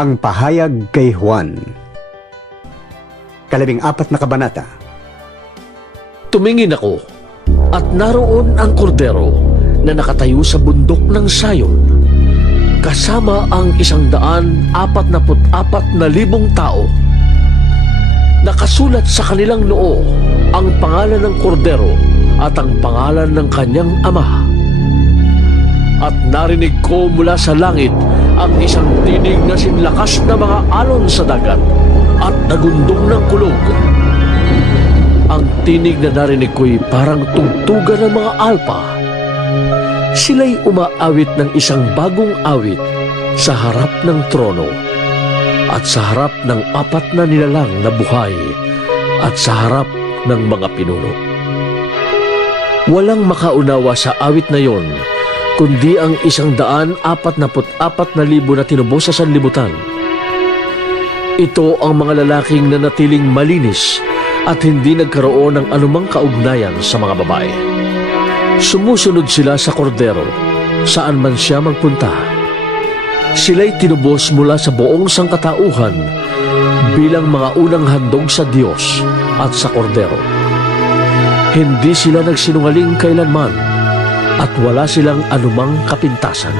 Ang pahayag kay Juan. 14 na kabanata. Tumingin ako, at naroon ang kordero na nakatayo sa bundok ng Sayon, kasama ang 144,000 tao. Nakasulat sa kanilang noo ang pangalan ng kordero at ang pangalan ng kanyang ama. At narinig ko mula sa langit ang isang tinig na sinlakas na mga alon sa dagat at nagundong ng kulog. Ang tinig na narinig ko'y parang tugtugan ng mga alpa. Sila'y umaawit ng isang bagong awit sa harap ng trono at sa harap ng 4 na nilalang na buhay at sa harap ng mga pinuno. Walang makaunawa sa awit na yon, kundi ang 144,000 na tinubos sa sanlibutan. Ito ang mga lalaking nanatiling malinis at hindi nagkaroon ng anumang kaugnayan sa mga babae. Sumusunod sila sa kordero, saan man siya magpunta. Sila'y tinubos mula sa buong sangkatauhan bilang mga unang handog sa Diyos at sa kordero. Hindi sila nagsinungaling kailanman at wala silang anumang kapintasan.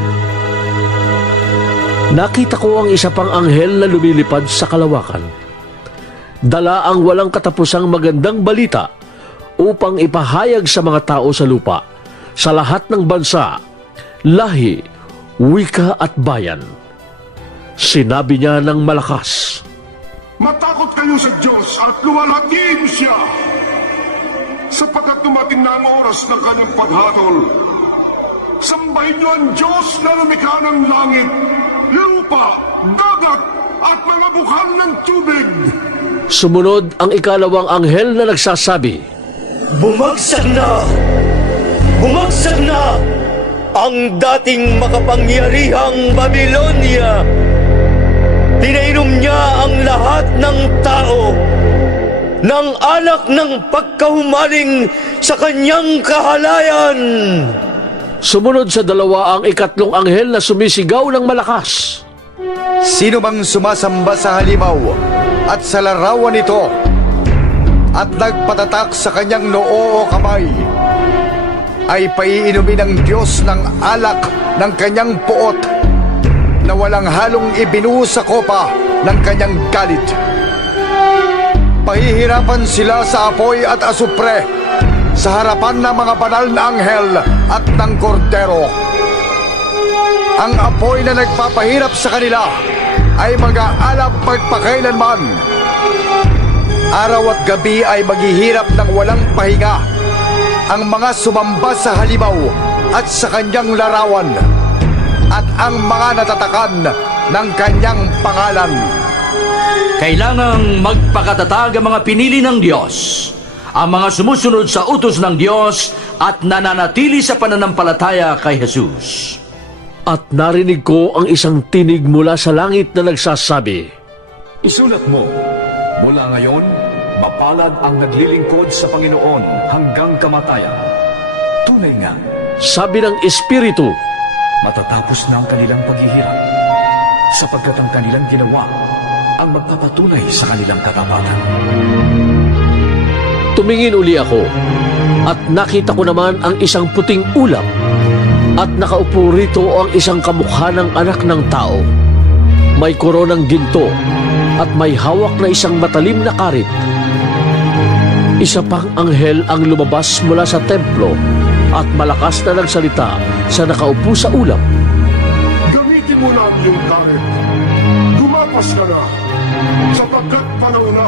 Nakita ko ang isa pang anghel na lumilipad sa kalawakan. Dala ang walang katapusang magandang balita upang ipahayag sa mga tao sa lupa, sa lahat ng bansa, lahi, wika at bayan. Sinabi niya ng malakas, Matakot kayo sa Diyos at luwalhatian siya, sapagkat dumating na ang oras ng kanyang paghatol. Sambahin niyo ang Diyos na lumikha ng langit, lupa, dagat, at mga bukal ng tubig. Sumunod ang ikalawang anghel na nagsasabi, Bumagsak na! Bumagsak na! Ang dating makapangyarihang Babylonia! Pinainom niya ang lahat ng tao ng alak ng pagkahumaling sa kanyang kahalayan. Sumunod sa dalawa ang ikatlong anghel na sumisigaw ng malakas, Sino bang sumasamba sa halimaw at sa larawan nito at nagpatatak sa kanyang noo o kamay ay paiinumin ng Diyos ng alak ng kanyang puot na walang halong ibinuhos sa kopa ng kanyang galit. Pahihirapan sila sa apoy at asupre sa harapan ng mga banal na anghel at ng kordero. Ang apoy na nagpapahirap sa kanila ay mag-aalab magpakailanman. Araw at gabi ay maghihirap ng walang pahinga ang mga sumamba sa halimaw at sa kanyang larawan at ang mga natatakan ng kanyang pangalan. Kailangang magpakatatag ang mga pinili ng Diyos, ang mga sumusunod sa utos ng Diyos at nananatili sa pananampalataya kay Jesus. at narinig ko ang isang tinig mula sa langit na nagsasabi, Isulat mo, mula ngayon, mapalad ang naglilingkod sa Panginoon hanggang kamatayan. Tunay nga, sabi ng Espiritu, matatapos na ang kanilang paghihirap, sapagkat ang kanilang ginawa ang magpapatunay sa kanilang katapatan. tumingin uli ako, at nakita ko naman ang isang puting ulap, at nakaupo rito ang isang kamukha ng anak ng tao. May koronang ginto, at may hawak na isang matalim na karit. Isa pang anghel ang lumabas mula sa templo, at malakas na nagsalita sa nakaupo sa ulap. Gamitin mo na ang iyong karet. Gumapas ka na, sapagkat panahon na.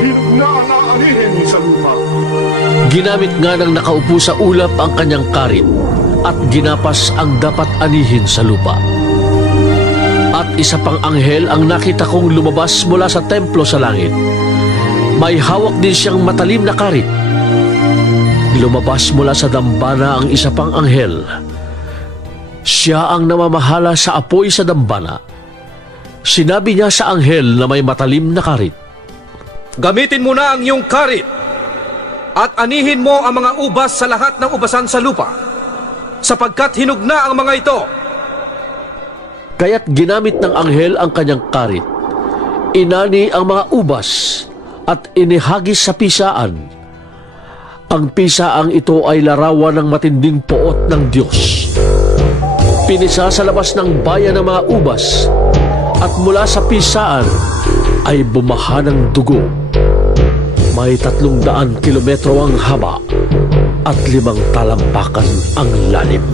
Hinog na ang aanihin sa lupa. Ginamit nga ng nakaupo sa ulap ang kanyang karit, at ginapas ang dapat anihin sa lupa. At isa pang anghel ang nakita kong lumabas mula sa templo sa langit. May hawak din siyang matalim na karit. Lumabas mula sa dambana ang isa pang anghel. Siya ang namamahala sa apoy sa dambana. Sinabi niya sa anghel na may matalim na karit, Gamitin mo na ang iyong karit at anihin mo ang mga ubas sa lahat ng ubasan sa lupa, sapagkat hinog na ang mga ito. Kaya't ginamit ng anghel ang kanyang karit. Inani ang mga ubas at inihagis sa pisaan. Ang pisaang ito ay larawan ng matinding poot ng Diyos. Pinisa sa labas ng bayan ng mga ubas at mula sa pisaan ay bumaha ng dugo. May 300 kilometro ang haba at 5 talampakan ang lalim.